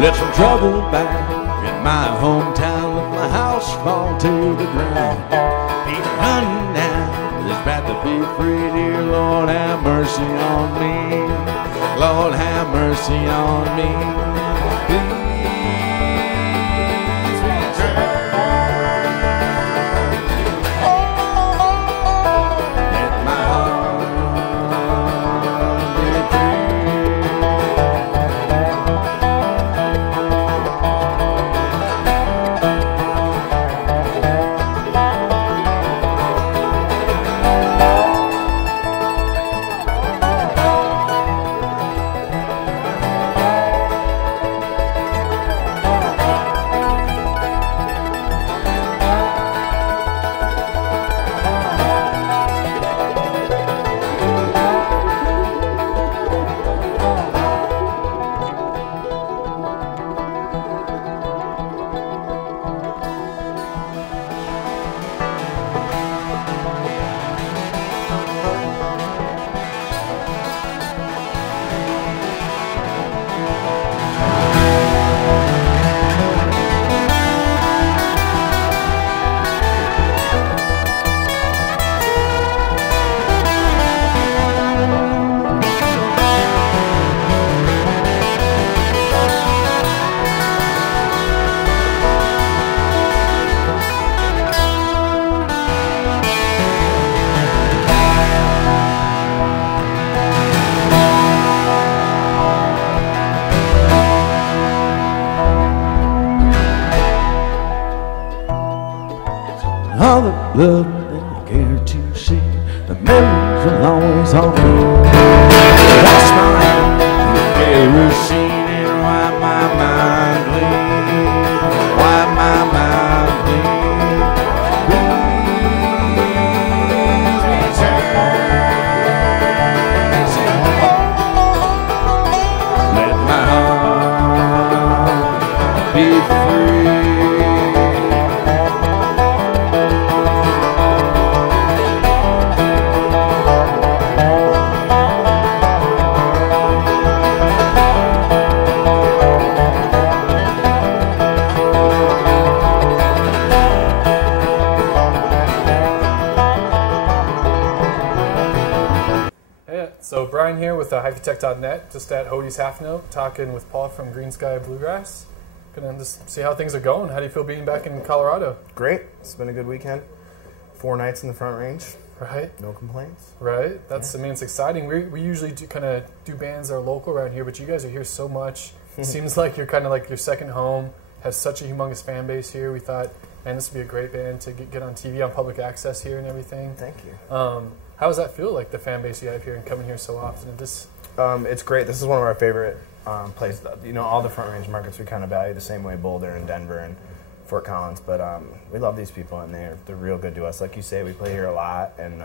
Let some trouble back in my hometown, let my house fall to the ground. People running now, it's bad to be free, dear Lord, have mercy on me. Lord, have mercy on me. Please return. Let my heart be all the blood that I care to see. The memories will always haunt me. Wash my hands in the kerosene and wipe my mind clean. Wipe my mind clean. Please return. Let my heart be free. So Brian here with Hyphytek.net, just at Hodie's Half Note, talking with Paul from Greensky Bluegrass. Gonna just see how things are going. How do you feel being back in Colorado? Great. It's been a good weekend. 4 nights in the Front Range. Right. No complaints. Right. That's, I mean, it's exciting. We usually kind of do bands that are local around here, but you guys are here so much. It seems like you're kind of like your second home. Has such a humongous fan base here. We thought, man, this would be a great band to get on TV, on public access here and everything. Thank you. How does that feel, like the fan base you have here and coming here so often? It's great. This is one of our favorite places. You know, all the Front Range markets we kind of value the same way, Boulder and Denver and Fort Collins. But we love these people, and they're real good to us. Like you say, we play here a lot, and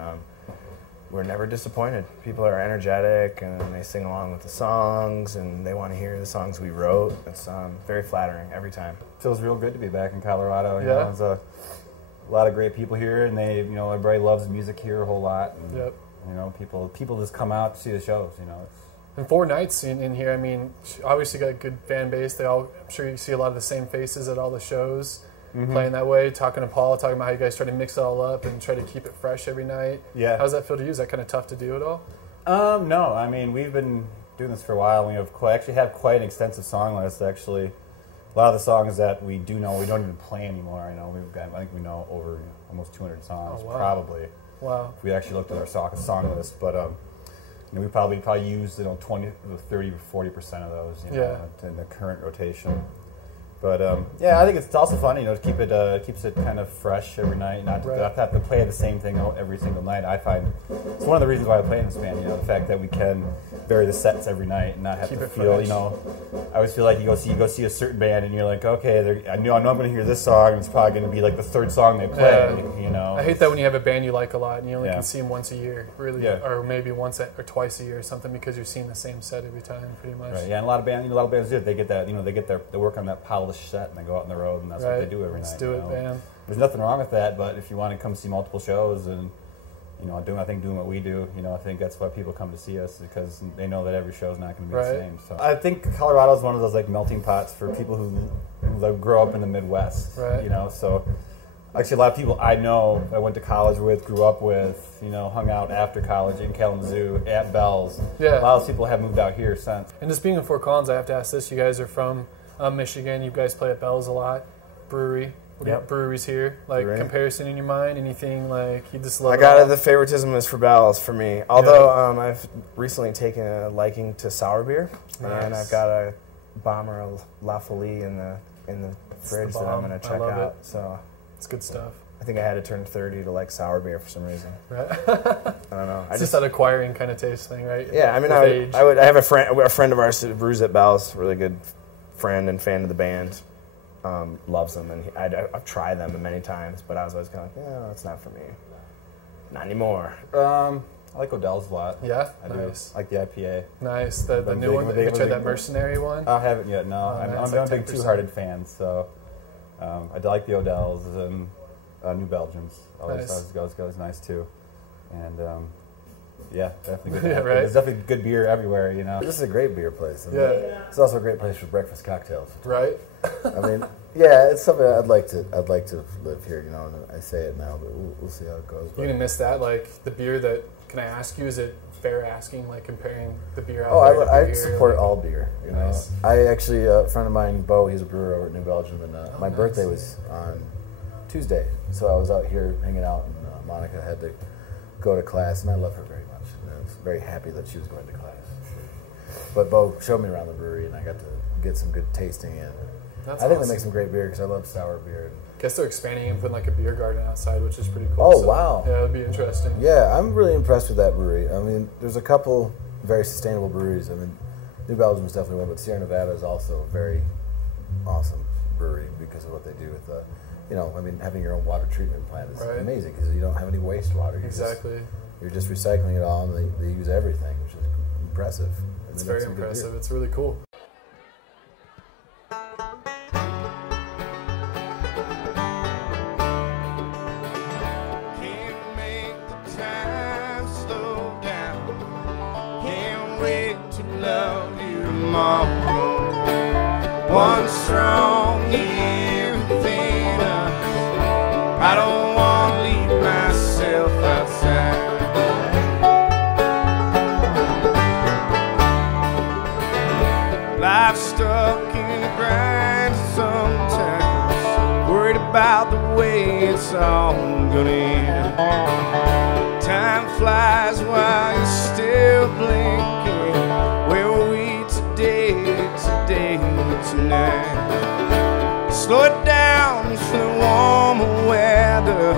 we're never disappointed. People are energetic, and they sing along with the songs, and they want to hear the songs we wrote. It's very flattering every time. Feels real good to be back in Colorado. You know, there's a lot of great people here, and they, you know, everybody loves music here a whole lot. And, you know, people just come out to see the shows. You know, and 4 nights in here. I mean, obviously got a good fan base. I'm sure you see a lot of the same faces at all the shows. Playing that way, talking to Paul, talking about how you guys try to mix it all up and try to keep it fresh every night. Yeah. How does that feel to you? Is that kind of tough to do at all? No. I mean, we've been doing this for a while. We have quite an extensive song list. Actually, a lot of the songs that we do know, we don't even play anymore. I think we know over almost 200 songs, probably. Wow. If we actually looked at our song list, but you know, we probably used 20, 30, 40% of those. You know, in the current rotation. But yeah, I think it's also fun, you know, to keep it keeps it kind of fresh every night, not to have to play the same thing every single night. I find it's one of the reasons why I play in this band. You know, the fact that we can vary the sets every night and not have to feel. Fresh. You know, I always feel like you go see a certain band and you're like, okay, I know I'm going to hear this song, and it's probably going to be like the third song they play. You know, I hate that when you have a band you like a lot and you only can see them once a year, really, or maybe once or twice a year or something, because you're seeing the same set every time, pretty much. Right. Yeah, and a lot of bands do. They get that. You know, they work on that polished set and they go out on the road, and that's what they do every night. Let's do it, bam. There's nothing wrong with that, but if you want to come see multiple shows and, you know, doing what we do, you know, I think that's why people come to see us, because they know that every show is not going to be the same. So I think Colorado is one of those like melting pots for people who like grow up in the Midwest. Right. You know, so actually a lot of people I know I went to college with, grew up with, you know, hung out after college in Kalamazoo at Bell's. Yeah. A lot of people have moved out here since. And just being in Fort Collins, I have to ask this: you guys are from Michigan. You guys play at Bell's a lot. Brewery. Breweries here. Like comparison in your mind? Anything like you just love? I got it. The favoritism is for Bell's for me. Although I've recently taken a liking to sour beer, and I've got a Bomber of La Folie in the fridge that I'm going to check out. So it's good stuff. I think I had to turn 30 to like sour beer for some reason. Right. I don't know. It's just that acquiring kind of taste thing, right? Yeah. I mean, I have a friend of ours who brews at Bell's, really good friend and fan of the band. Loves them, and I've tried them many times, but I was always kind of like, yeah, that's not for me. Not anymore. I like Odell's a lot. Yeah? I do. I like the IPA. Nice. The new one? Have you tried that Mercenary one? I haven't yet, no. I'm a big Two-Hearted fan, so I do like the Odell's and New Belgians. Always goes nice, too. And yeah, definitely good. There's definitely good beer everywhere, you know. This is a great beer place. I mean, it's also a great place for breakfast cocktails. Right. I mean, yeah, it's something I'd like to live here. You know, I say it now, but we'll see how it goes. You're gonna miss that, like the beer that. Can I ask you? Is it fair asking, like comparing the beer out there? I support all beer. You know, I actually a friend of mine, Bo, he's a brewer over at New Belgium, and my birthday was on Tuesday, so I was out here hanging out, and Monica had to go to class, and I love her very much. And I was very happy that she was going to class. But Bo showed me around the brewery, and I got to get some good tasting in. I think they make some great beer because I love sour beer. I guess they're expanding and putting like a beer garden outside, which is pretty cool. Oh, wow. Yeah, it'd be interesting. Yeah, I'm really impressed with that brewery. I mean, there's a couple very sustainable breweries. I mean, New Belgium is definitely one, but Sierra Nevada is also a very awesome brewery because of what they do with the, you know, I mean, having your own water treatment plant is amazing because you don't have any wastewater. You're just recycling it all, and they use everything, which is impressive. It's very impressive. It's really cool. One strong year within us. I don't want to leave myself outside. Life's stuck in the grind sometimes. Worried about the way it's all gonna end. flies while you're still blinking. Where were we today, tonight? Slow it down for the warmer weather.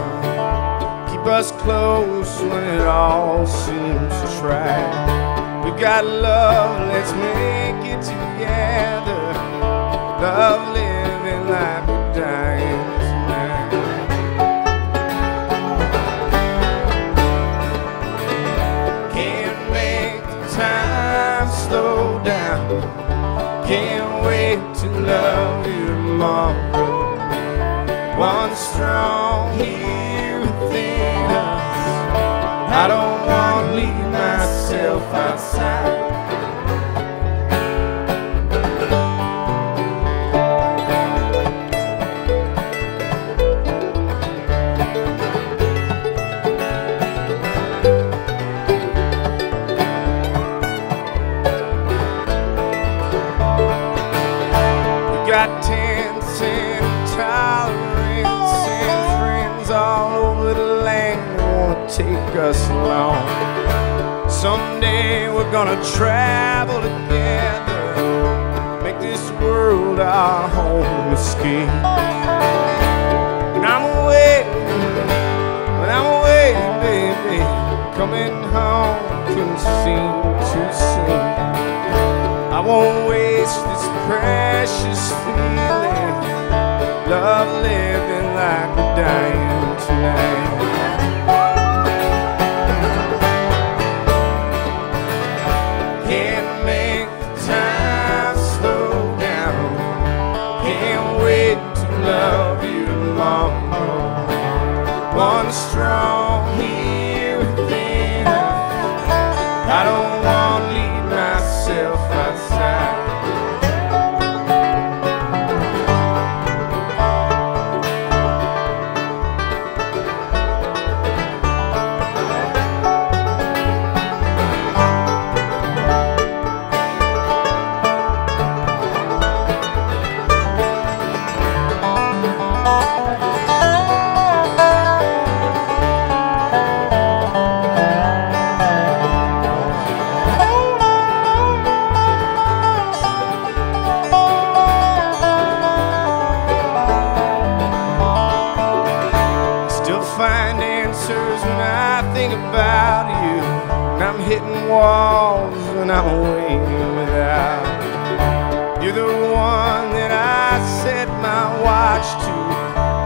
Keep us close when it all seems right. We got love, let's make it together. Love living like we're dying tonight. Can't make the time slow down. Can't wait to love you tomorrow. One strong here within us. I don't want to leave myself outside. Got tents and tolerance and friends all over the land who wanna take us along. Someday we're gonna travel together, make this world our home escape. When I'm away, baby, coming home couldn't seem too soon. I won't waste this precious feeling. Love living like we're dying tonight. Can't make the time slow down. Can't wait to love you tomorrow. One strong here within us. I don't want to leave myself outside. Still find answers when I think about you. And I'm hitting walls when I'm away without you. You're the one that I set my watch to.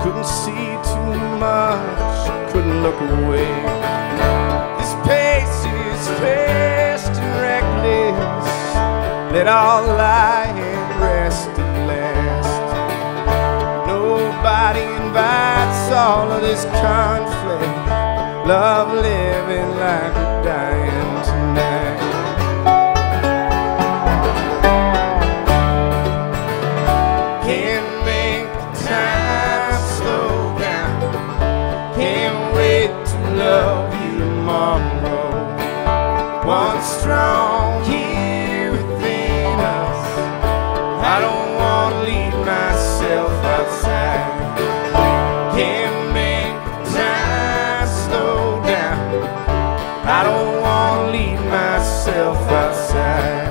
Couldn't see too much, couldn't look away. This pace is fast and reckless. Let all lie and rest at last. Nobody invites all of this conflict. Love living like we're dying tonight. Can't make the time slow down. Can't wait to love you tomorrow. One strong here within us. I don't want to leave myself outside. Can't make the time slow down. I don't want to leave myself outside.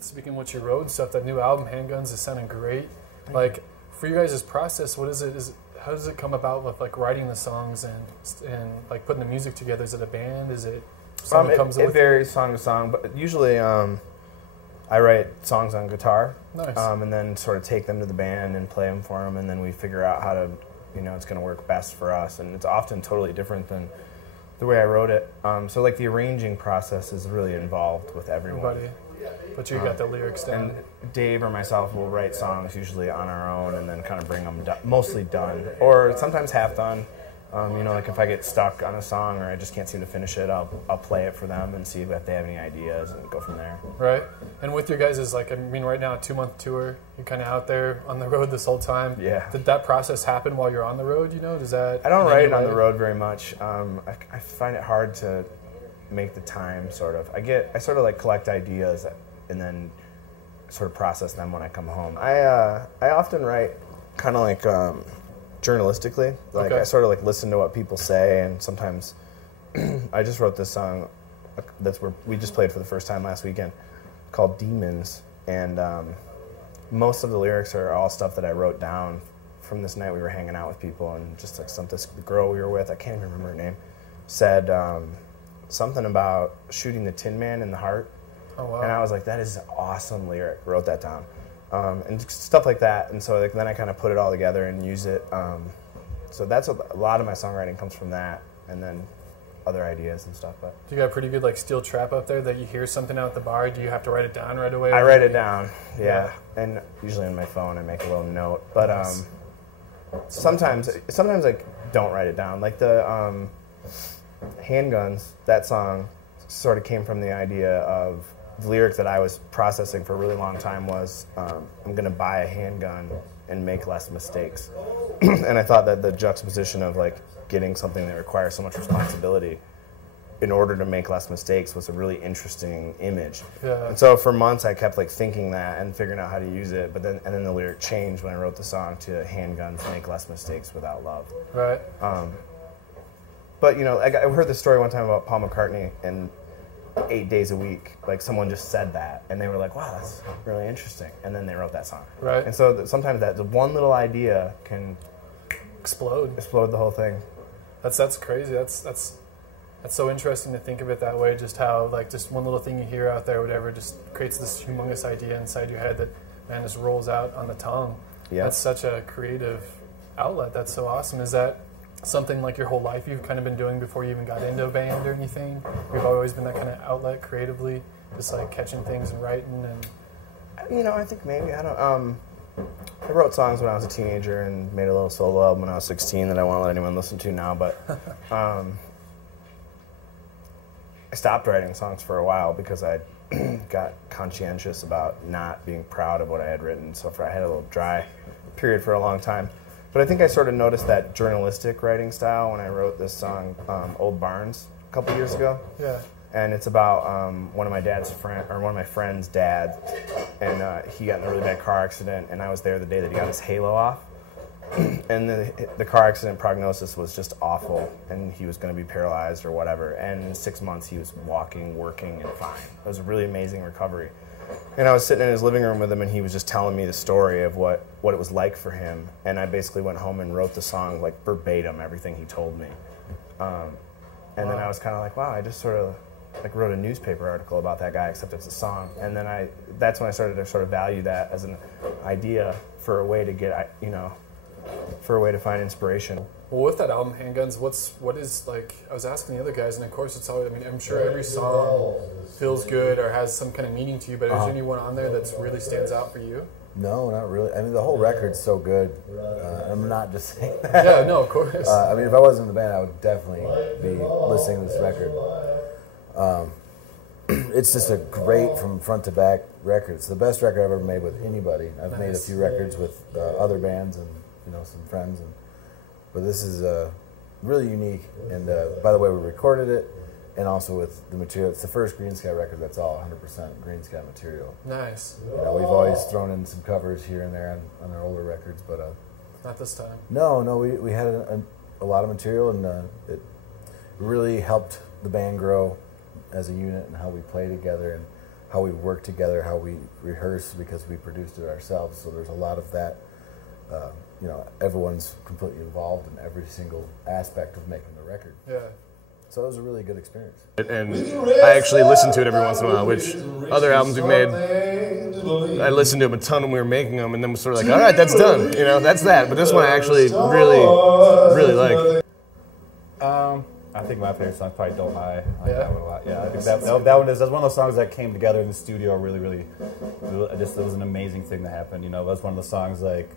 Speaking of what you wrote and stuff, that new album, Handguns, is sounding great. Like, for you guys' process, what is it? How does it come about with like writing the songs and like putting the music together? Is it a band? Is it something that comes it with varies song to song, but usually I write songs on guitar, Nice. And then sort of take them to the band and play them for them, and then we figure out how to, it's going to work best for us, and it's often totally different than the way I wrote it. So like the arranging process is really involved with everyone. everybody? But you got the lyrics down. And Dave or myself will write songs usually on our own and then kind of bring them mostly done, or sometimes half done. Like if I get stuck on a song or I just can't seem to finish it, I'll play it for them and see if they have any ideas and go from there. Right. And with your guys' right now, a 2-month tour, you're kind of out there on the road this whole time. Yeah. Did that process happen while you're on the road, Does that... I don't write it on the road very much. I find it hard to make the time sort of. I sort of like collect ideas and then sort of process them when I come home. I often write kind of like journalistically. Like I sort of like listen to what people say, and sometimes I just wrote this song we just played for the first time last weekend called Demons, and most of the lyrics are all stuff that I wrote down from this night we were hanging out with people, and just like the girl we were with, I can't even remember her name, said something about shooting the Tin Man in the heart. Oh, wow. And I was like, that is an awesome lyric. Wrote that down. And stuff like that. And so like, then I kind of put it all together and use it. So that's a lot of my songwriting comes from that, and then other ideas and stuff. But do you got pretty good like steel trap up there that you hear something out at the bar? Do you have to write it down right away? I write it down, yeah. And usually on my phone I make a little note. But sometimes I don't write it down. Like the Handguns, that song sort of came from the idea of the lyric that I was processing for a really long time was, I'm going to buy a handgun and make less mistakes. And I thought that the juxtaposition of like getting something that requires so much responsibility in order to make less mistakes was a really interesting image. Yeah. And so for months I kept like thinking that and figuring out how to use it, but then the lyric changed when I wrote the song to handguns make less mistakes without love. Right. But you know, I heard this story one time about Paul McCartney, and 8 days a week, like someone just said that, and they were like, "Wow, that's really interesting," and then they wrote that song. Right. And so sometimes the one little idea can explode the whole thing. That's crazy. That's so interesting to think of it that way. Just how like just one little thing you hear out there, whatever, just creates this humongous idea inside your head that man just rolls out on the tongue. Yeah. That's such a creative outlet. That's so awesome. Is that something like your whole life you've kind of been doing before you even got into a band or anything? You've always been that kind of outlet creatively, just like catching things and writing and. You know, I think maybe I wrote songs when I was a teenager and made a little solo album when I was 16 that I won't let anyone listen to now, but I stopped writing songs for a while because I got conscientious about not being proud of what I had written, so I had a little dry period for a long time. But I think I sort of noticed that journalistic writing style when I wrote this song, Old Barns, a couple years ago. Yeah. And it's about one of my friend's dad, and he got in a really bad car accident, and I was there the day that he got his halo off. And the car accident prognosis was just awful, and he was going to be paralyzed or whatever. And in 6 months, he was walking, working, and fine. It was a really amazing recovery. And I was sitting in his living room with him, and he was just telling me the story of what it was like for him. And I basically went home and wrote the song like verbatim, everything he told me. And then I was kind of like, wow, I just sort of like wrote a newspaper article about that guy, except it's a song. And then that's when I started to sort of value that as an idea for a way to get, for a way to find inspiration. Well, with that album, Handguns, what is like? I was asking the other guys, and of course, it's always. I mean, I'm sure every song feels good or has some kind of meaning to you. But is there anyone on there that really stands out for you? No, not really. I mean, the whole record's so good. I'm not just saying that. Yeah, no, of course. I mean, if I wasn't in the band, I would definitely be listening to this record. It's just a great from front to back record. It's the best record I've ever made with anybody. I've made a few records with other bands and some friends, but this is really unique. And by the way, we recorded it, and also with the material. It's the first Greensky record that's all 100% Greensky material. Nice. We've always thrown in some covers here and there on our older records, but not this time. No, we had a lot of material, and it really helped the band grow as a unit, and how we play together, and how we work together, how we rehearse, because we produced it ourselves. So there's a lot of that. Everyone's completely involved in every single aspect of making the record. Yeah. So it was a really good experience. And I actually listen to it every once in a while, which other albums we made, I listened to them a ton when we were making them, and then was sort of like, all right, that's done. That's that. But this one I actually really, really like. I think my favorite song is probably Don't Lie. I like Yeah. that one a lot. Yeah, I think that one is, that's one of those songs that came together in the studio really, it was an amazing thing that happened. It was one of the songs, like,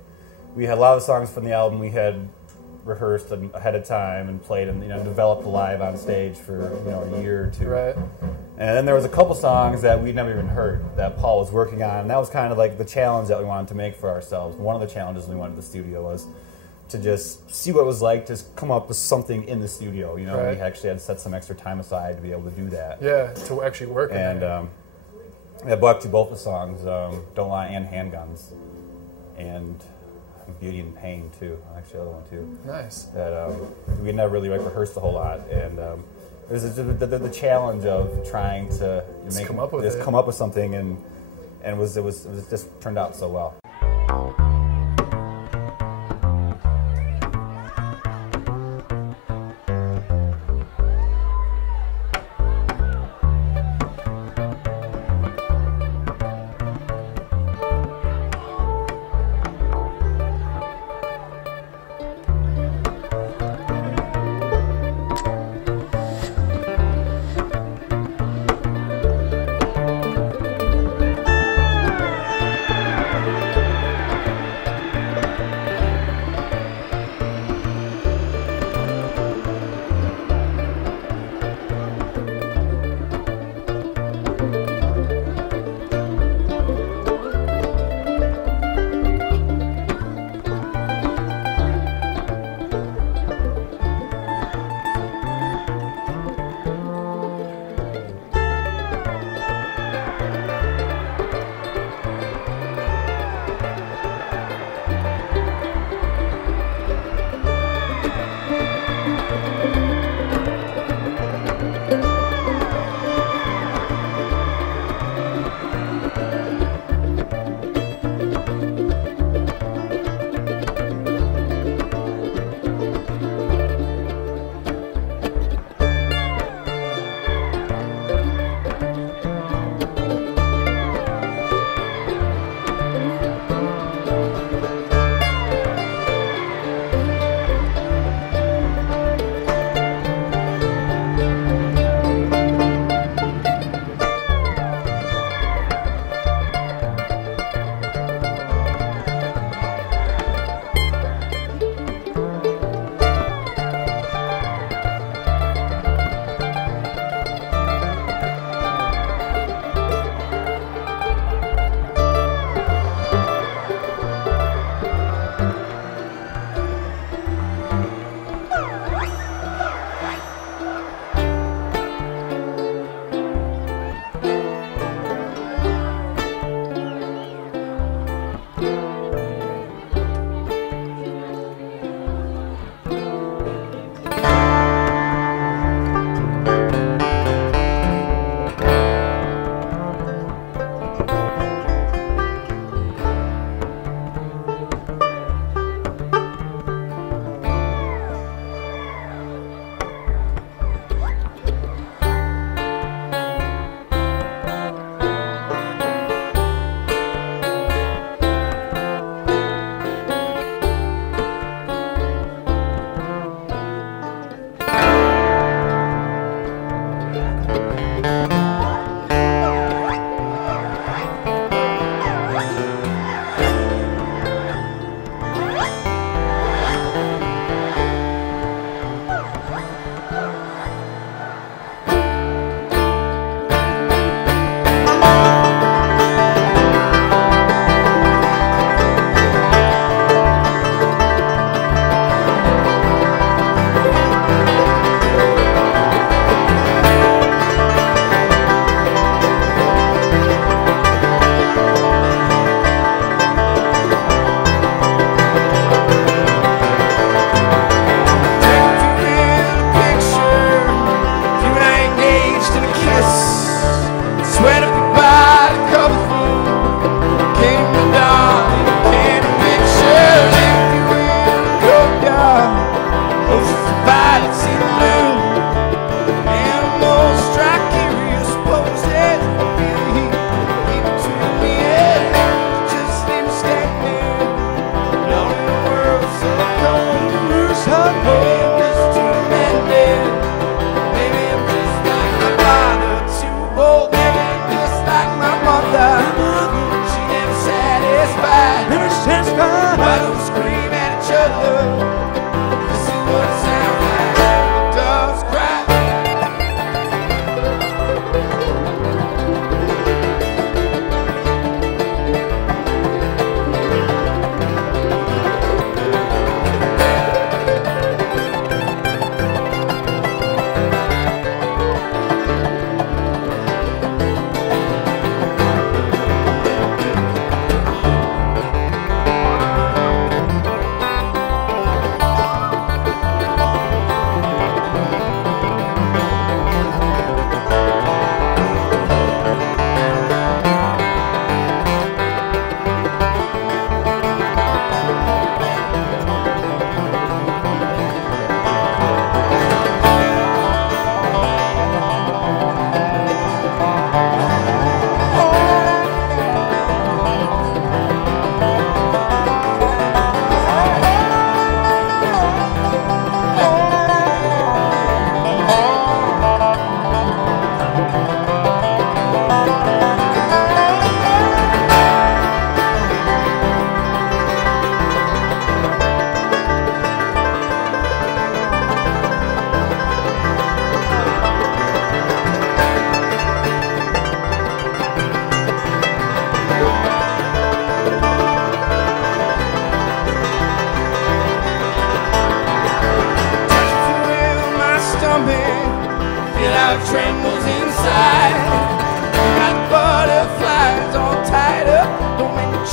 we had a lot of the songs from the album we had rehearsed ahead of time and played and developed live on stage for a year or two. Right. And then there was a couple songs that we'd never even heard that Paul was working on, and that was kind of like the challenge that we wanted to make for ourselves. One of the challenges we wanted in the studio was to just see what it was like to come up with something in the studio. You know, Right. we actually had to set some extra time aside to be able to do that. Yeah, to actually work. And yeah, actually both the songs, Don't Lie and Handguns, and Beauty and Pain too. Actually, the other one too. Nice. That we never really like rehearsed a whole lot, and this is the challenge of trying to come up with come up with something, and it was just turned out so well.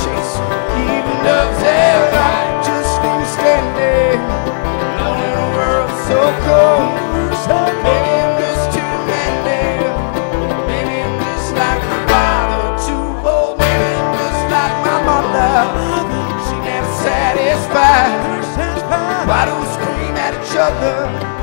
chasing, even doves at night, just been standing alone in a world so cold. Maybe I'm just too demanding, maybe I'm just like my father, too bold. Maybe I'm just like my mother, she never satisfied. Why do we scream at each other?